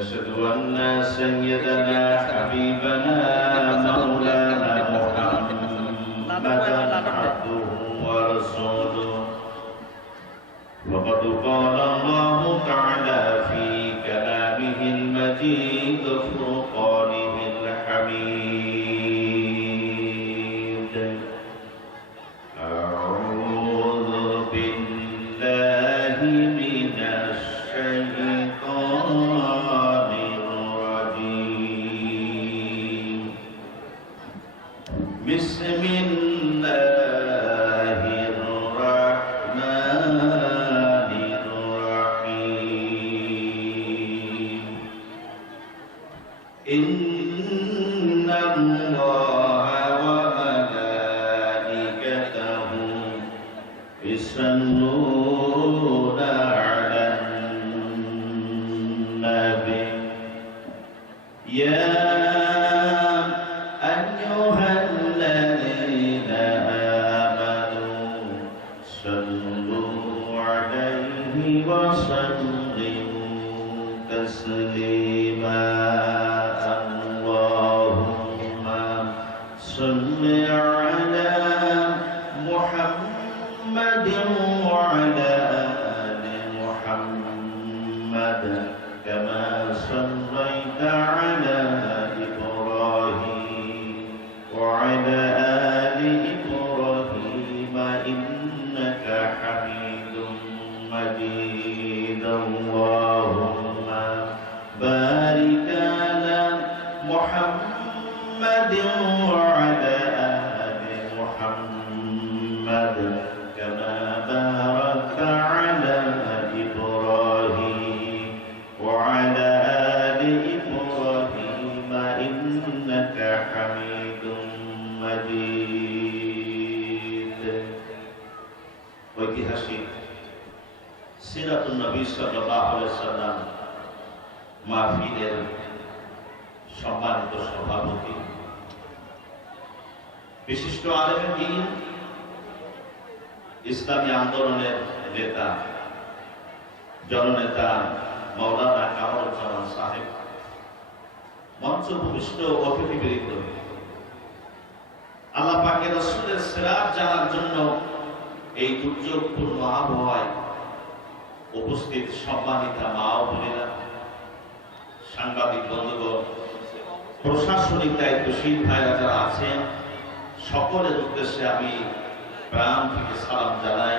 نشهد أن سيدنا حبيبنا مولانا محمدا عبده ورسوله. وقد قال الله تعالى في كلامه المجيد فرقانه الحميد. أعوذ بالله من আন্দোলনের নেতা, জননেতা মৌলানা কামরুজ্জামান সাহেব মঞ্চ ভূমিষ্ঠ অতিথিবৃন্দ। আল্লাহ পাকে রসুলের সেরাত জানার জন্য এই দুর্যোগপূর্ণ আবহাওয়ায় উপস্থিত সম্মানিতা মা ও বোনেরা, সাংবাদিক বন্ধুগণ, প্রশাসনিক দায়িত্বশীল ভাইরা যারা আছেন, সকলের উদ্দেশ্যে আমি প্রাণ থেকে সালাম জানাই।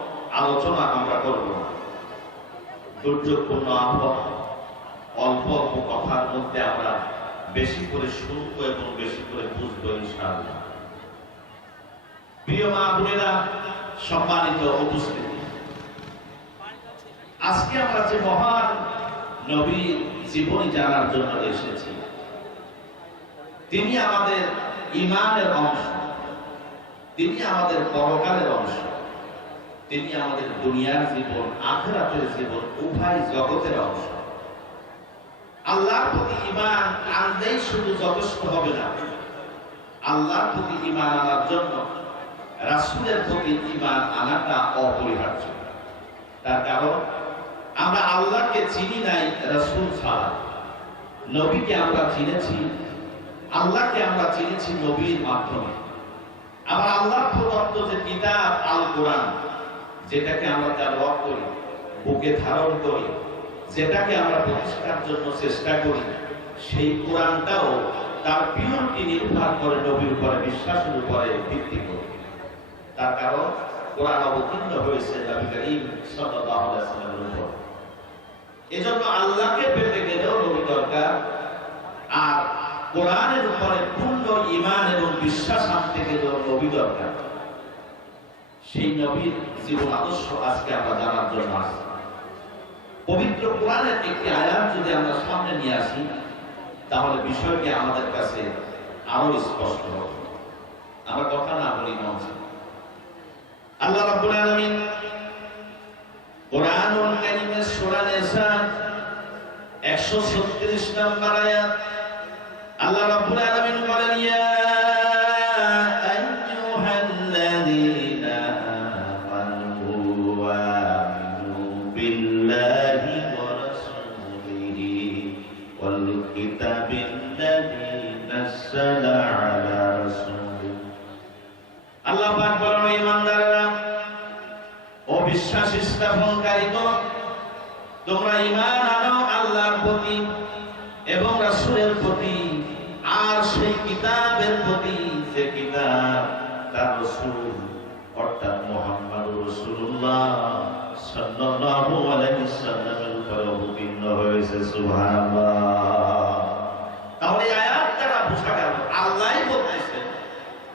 আলোচনা আমরা করব দুর্যোগপূর্ণ আবহাওয়া, অল্প অল্প কথার মধ্যে আমরা বেশি করে শুনব এবং বেশি করে বুঝব ইনশাআল্লাহ। প্রিয় মা বোনেরা, সম্মানিত উপস্থিতি। আজকে আমরা যে মহান নবীর জীবনী জানার জন্য এসেছি, তিনি আমাদের ইমানের অংশ, তিনি আমাদের পরকালের অংশ। তিনি আমাদের দুনিয়ার জীবন, আখেরাতের জীবন, উভয় জগতের অংশ। আল্লাহর প্রতি ইমান আনলেই শুধু যথেষ্ট হবে না। আল্লাহর প্রতি ইমান আনার জন্য রাসূলের প্রতি ইমান আনাটা অপরিহার্য। তার কারণ, আমরা আল্লাহকে চিনি নাই, রাসূল ছাড়া। নবীকে আমরা চিনেছি, আল্লাহকে আমরা চিনেছি নবীর মাধ্যমে। আবার আল্লাহ প্রদত্ত যে কিতাব আল কোরআন যেটাকে আমরা তেলাওয়াত করি বুকে ধারণ করি, যেটাকে আমরা প্রতিষ্ঠার জন্য চেষ্টা করি, সেই কোরআনটাও তার পিওরিটি নির্ভর করে নবীর উপরে, বিশ্বাসের উপরে ভিত্তি করে। তার কারণ, কোরআন অবতীর্ণ হয়েছে নবী করিম উপর। এজন্য আল্লাহকে পেতে গেলেও নবী দরকার। আর কোরআনের উপরে পূর্ণ ইমান এবং বিশ্বাস আনতে গেলেও নবী দরকার। সেই নবীর জীবন আদর্শ আজকে আমরা জানার জন্য আসি পবিত্র কোরআনের একটি আয়াত যদি আমরা সামনে নিয়ে আসি, তাহলে বিষয়টি আমাদের কাছে আরও স্পষ্ট হবে। আমার কথা না বলি মঞ্চে। আল্লাহ রাব্বুল আলামিন কোরআনুল কারীমের সূরা নিসা 136 নম্বর আয়াত আল্লাহ রাব্বুল আলামিন বলেন, ইয়া ওয়াল কিতাবিল্লাযী নাযালা আলা রাসূলিহি আল্লাহ পাক বলেন ইমানদাররা ও বিশ্বাস স্থাপনকারীগণ তোমরা ঈমান আনো আল্লাহর প্রতি এবং রাসূলের প্রতি, আর সেই কিতাবের প্রতি যে কিতাব তার রাসূল, অর্থাৎ মুহাম্মদুর রাসূলুল্লাহ সাল্লাল্লাহু আলাইহি সাল্লামের উপর অবতীর্ণ হয়েছে, সুবহানাল্লাহ তাহলে এই আয়াত দ্বারা বোঝা গেল আল্লাহই বলতেছেন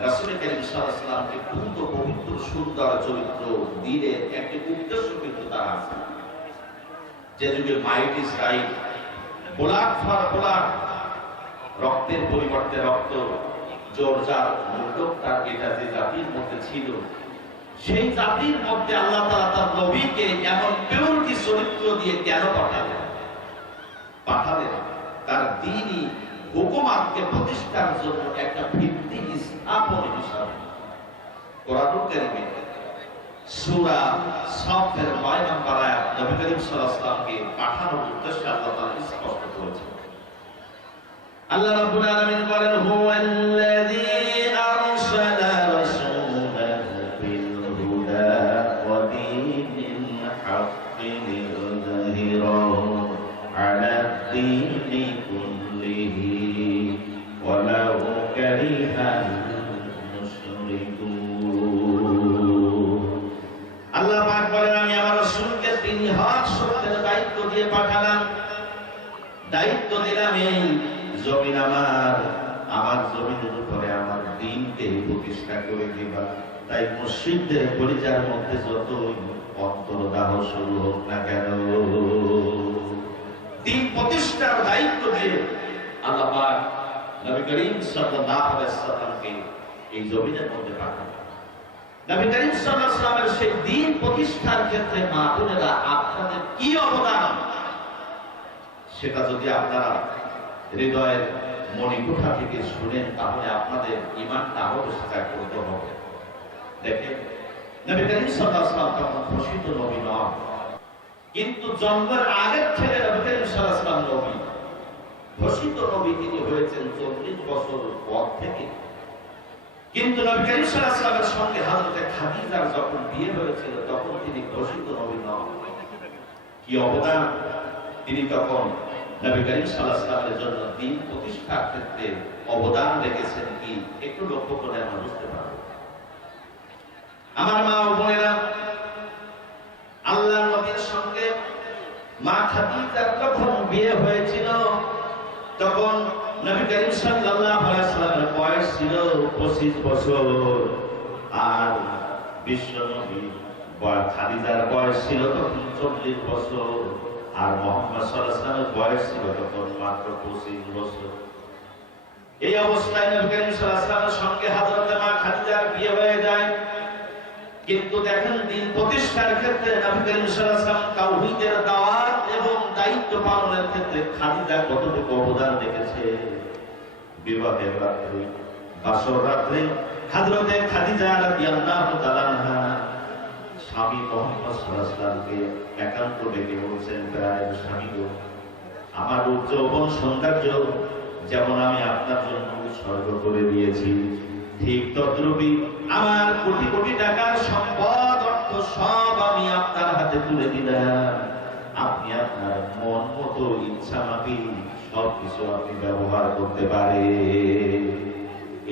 তার রক্তের পরিবর্তে রক্ত, জোর যার মূল্যটার এটা যে জাতির মধ্যে ছিল, সেই জাতির মধ্যে আল্লাহ তাআলা তার নবীকে এমন পিওরিটি চরিত্র দিয়ে কেন পাঠালেন? পাঠালেন তার দিনই হুকুমাতকে প্রতিষ্ঠার জন্য একটা কোরআনুল কারীমে। সূরা সাফের 9 নম্বর আয়াত নবী করিম সাল্লাল্লাহু আলাইহি পাঠানোর উদ্দেশ্যে আল্লাহ তাআলা স্পষ্ট জমিন আমার আমার জমিনের উপরে আমার দিনকে প্রতিষ্ঠা করে দিবা। তাই মসজিদদের পরিচার মধ্যে যত অন্তর্দাহ শুরু হোক না কেন প্রতিষ্ঠার দায়িত্ব দিয়ে আল্লাহ নবী করিম সাল্লাল্লাহু এই জমিনের মধ্যে পাঠালেন। নবী করিম সাল্লাল্লাহু সেই দিন প্রতিষ্ঠার ক্ষেত্রে মা বোনেরা আপনাদের কি অবদান? সেটা যদি আপনারা হৃদয়ের মণিকোঠা থেকে শুনেন, তাহলে আপনাদের ইমানটা আরও বেশি জাগ্রত হবে। দেখেন, নবী কিন্তু জন্মের আগের থেকে নবী ঘোষিত নবী। তিনি হয়েছেন চল্লিশ বছর পর থেকে। কিন্তু নবী করিম সাল্লামের সঙ্গে হযরতে খাদিজার যখন বিয়ে হয়েছিল, তখন তিনি ঘোষিত নবী নন। কি অবদান? তিনি তখন নবী করিম সাল্লাল্লাহু জন্য দিন প্রতিষ্ঠার ক্ষেত্রে অবদান রেখেছেন কি একটু লক্ষ্য করে আমরা বুঝতে পারব। আমার মা ও বোনেরা, আল্লাহ নবীর সঙ্গে মা খাদিজার যখন বিয়ে হয়েছিল, তখন নবী করিম সাল্লাল্লাহু সাল্লামের বয়স ছিল 25 বছর। আর বিশ্ব নবী খাদিজার বয়স ছিল তখন 40 বছর। আর মোহাম্মদ বয়স ছিল তখন মাত্র 25 বছর। এই অবস্থায় নবী করিম সাল্লাল্লাহু সঙ্গে হযরত মা খাদিজার বিয়ে হয়ে যায়। কিন্তু দেখেন দিন প্রতিষ্ঠার ক্ষেত্রে নবী করিম সাল্লাল্লাহু এবং দায়িত্ব পালনের ক্ষেত্রে খাদিজা কতটুকু অবদান রেখেছে? বিবাহের রাত্রে, বাসর রাত্রে, হযরতে খাদিজা রাদিয়াল্লাহু তাআলা স্বামী মোহাম্মদ সাল্লাহামকে একান্ত ডেকে বলছেন, প্রায় স্বামী আমার যৌবন সৌন্দর্য যেমন আমি আপনার জন্য উৎসর্গ করে দিয়েছি। ঠিক তদ্রুপি আমার কোটি কোটি টাকার সম্পদ, অর্থ সব আমি আপনার হাতে তুলে দিলাম। আপনি আপনার মন মতো ইচ্ছা মাফি সব কিছু আপনি ব্যবহার করতে পারে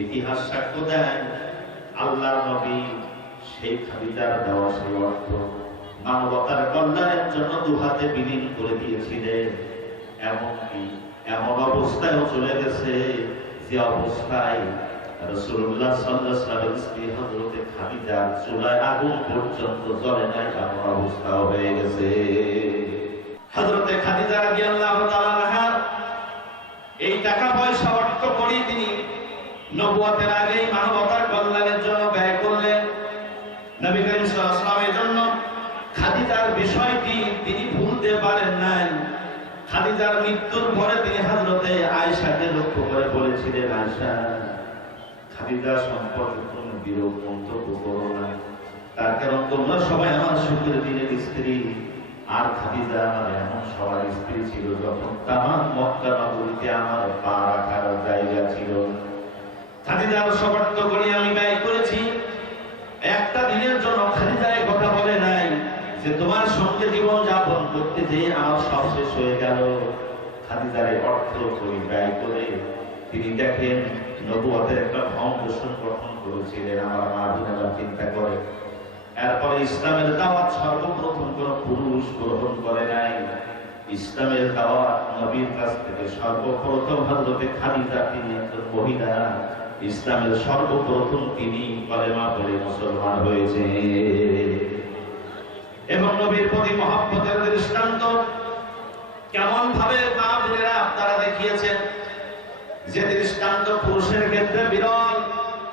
ইতিহাস সাক্ষ্য দেন আল্লাহ নবী সেই খাবিদার দেওয়া সেই অর্থ। মানবতার কল্যাণের জন্য দুহাতে বিলীন করে দিয়েছিলেন। এমনকি এমন অবস্থায়ও চলে গেছে যে অবস্থায় এই টাকা পয়সা অর্থ তিনি মানবতার কল্যাণের জন্য নবী করিম সাল্লাল্লাহু জন্য খাদিজার বিষয়টি তিনি ভুলতে পারেন নাই। খাদিজার মৃত্যুর পরে তিনি হযরতে আয়েশাকে লক্ষ্য করে বলেছিলেন, আয়েশা, খাদিজা সম্পর্কে কোনো বিরূপ মন্তব্য করো না। তার কারণ তোমরা সবাই আমার সুখের দিনের স্ত্রী। আর খাদিজা আমার এমন সবার স্ত্রী ছিল যখন তামাম মক্কা নগরীতে আমার পা রাখার জায়গা ছিল। খাদিজার সবার্থ করে আমি ব্যয় করেছি। একটা দিনের জন্য খালি খাদিজায় কথা বলে নাই যে তোমার সঙ্গে জীবন যাপন করতে যে আমার সব শেষ হয়ে গেল। অর্থ করি গঠন করেছিলেন, আমার চিন্তা করে। এরপরে ইসলামের সর্বপ্রথম কোন পুরুষ করে নাই। ইসলামের নবীর কাছ থেকে তিনি মহিলা ইসলামের সর্বপ্রথম তিনি কলেমা পড়ে মুসলমান হয়েছে। এবং নবীর প্রতি মহাব্বতের দৃষ্টান্ত কেমন ভাবে মা বোনেরা আপনারা দেখিয়েছেন যে দৃষ্টান্ত পুরুষের ক্ষেত্রে বিরল,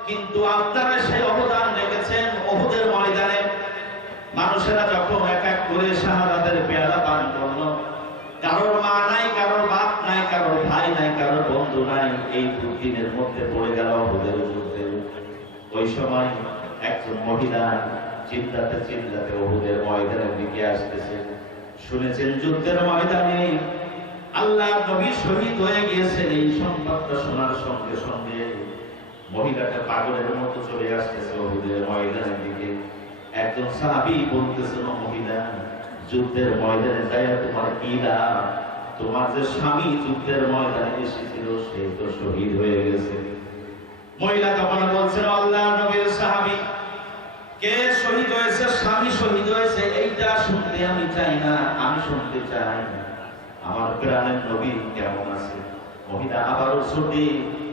কিন্তু আপনারা সেই অবদান রেখেছেন অহুদের ময়দানে। মানুষেরা যখন এক এক করে শাহাদাতের পেয়ালা পান করল কারোর মা নাই কারোর বাপ নাই কারোর ভাই নাই কারোর বন্ধু নাই এই দুদিনের মধ্যে পড়ে গেল অহুদের যুদ্ধে ওই সময় একজন মহিলা চিন্তাতে চিন্তাতে অহুদের ময়দানের দিকে আসতেছে। শুনেছেন, যুদ্ধের ময়দানে আল্লাহ নবী শহীদ হয়ে গিয়েছেন, এই সংবাদটা শোনার সঙ্গে সঙ্গে মহিলাটা পাগলের মতো চলে আসতেছে অহুদের ময়দানের দিকে। একজন সাহাবি বলতেছেন মহিলা, যুদ্ধের ময়দানে যাই তোমার কি লাভ? তোমার যে স্বামী যুদ্ধের ময়দানে এসেছিল, সে তো শহীদ হয়ে গেছে। মহিলা তখন বলছেন আল্লাহ নবীর সাহাবি, কে শহীদ হয়েছে? স্বামী শহীদ হয়েছে, এইটা শুনতে আমি চাই না, আমি শুনতে চাই না। আমার প্রাণের নবী কেমন আছে? মহিলা আবারও ছুটি,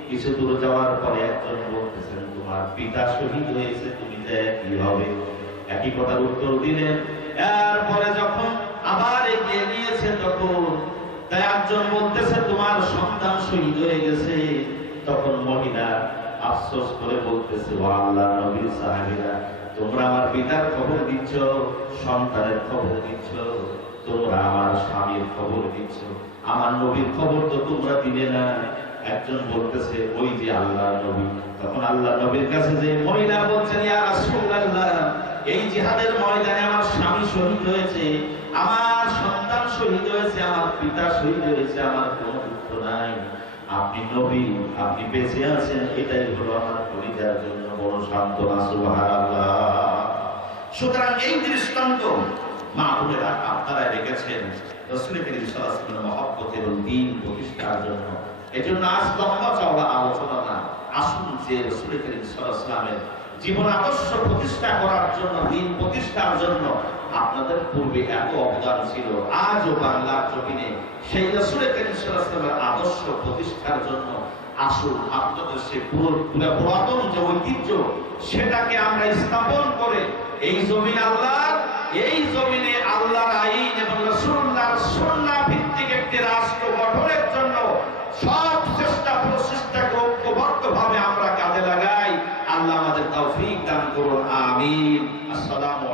কিছু দূর যাওয়ার পরে একজন বলতেছেন, তোমার পিতা শহীদ হয়েছে, তুমি যে কি হবে। একই কথার উত্তর দিলেন। এরপরে যখন আবার এগিয়ে গিয়েছে, তখন তাই একজন বলতেছে, তোমার সন্তান শহীদ হয়ে গেছে। তখন মহিলা আফসোস করে বলতেছে, ও আল্লাহ নবীর সাহাবীরা, তোমরা আমার পিতার খবর দিচ্ছ, সন্তানের খবর দিচ্ছ, তোমরা আমার স্বামীর খবর দিচ্ছ। আমার নবীর খবর তো তোমরা দিলে না। একজন বলতেছে, ওই যে আল্লাহ নবী। তখন আল্লাহ নবীর কাছে যে মহিলা বলছেন, ইয়া রাসূলুল্লাহ, এই জিহাদের ময়দানে আমার স্বামী শহীদ হয়েছে। আমার শহীদ হয়েছে আমার পিতা শহীদ হয়েছে আমার কোনো দুঃখ নাই। আপনি নবী, আপনি বেঁচে আছেন, এটাই হলো আমার পরিবার জন্য বড় সান্ত্বনা, সুবহানাল্লাহ। সুতরাং এই দৃষ্টান্ত মা আপনারা রেখেছেন এবং দিন প্রতিষ্ঠার জন্য। আজ লম্বা চওড়া আলোচনা না, আসুন যে রসুল করিম জীবন আদর্শ প্রতিষ্ঠা করার জন্য, দিন প্রতিষ্ঠার জন্য আপনাদের পূর্বে এত অবদান ছিল। আজও বাংলার জমিনে সেই রসুল কেন্দ্রের আদর্শ প্রতিষ্ঠার জন্য আসুন আপনাদের সে পুরো পুরো পুরাতন যে ঐতিহ্য, সেটাকে আমরা স্থাপন করে এই জমিন আল্লাহ এই জমিনে আল্লাহর আমিন। আসসালামু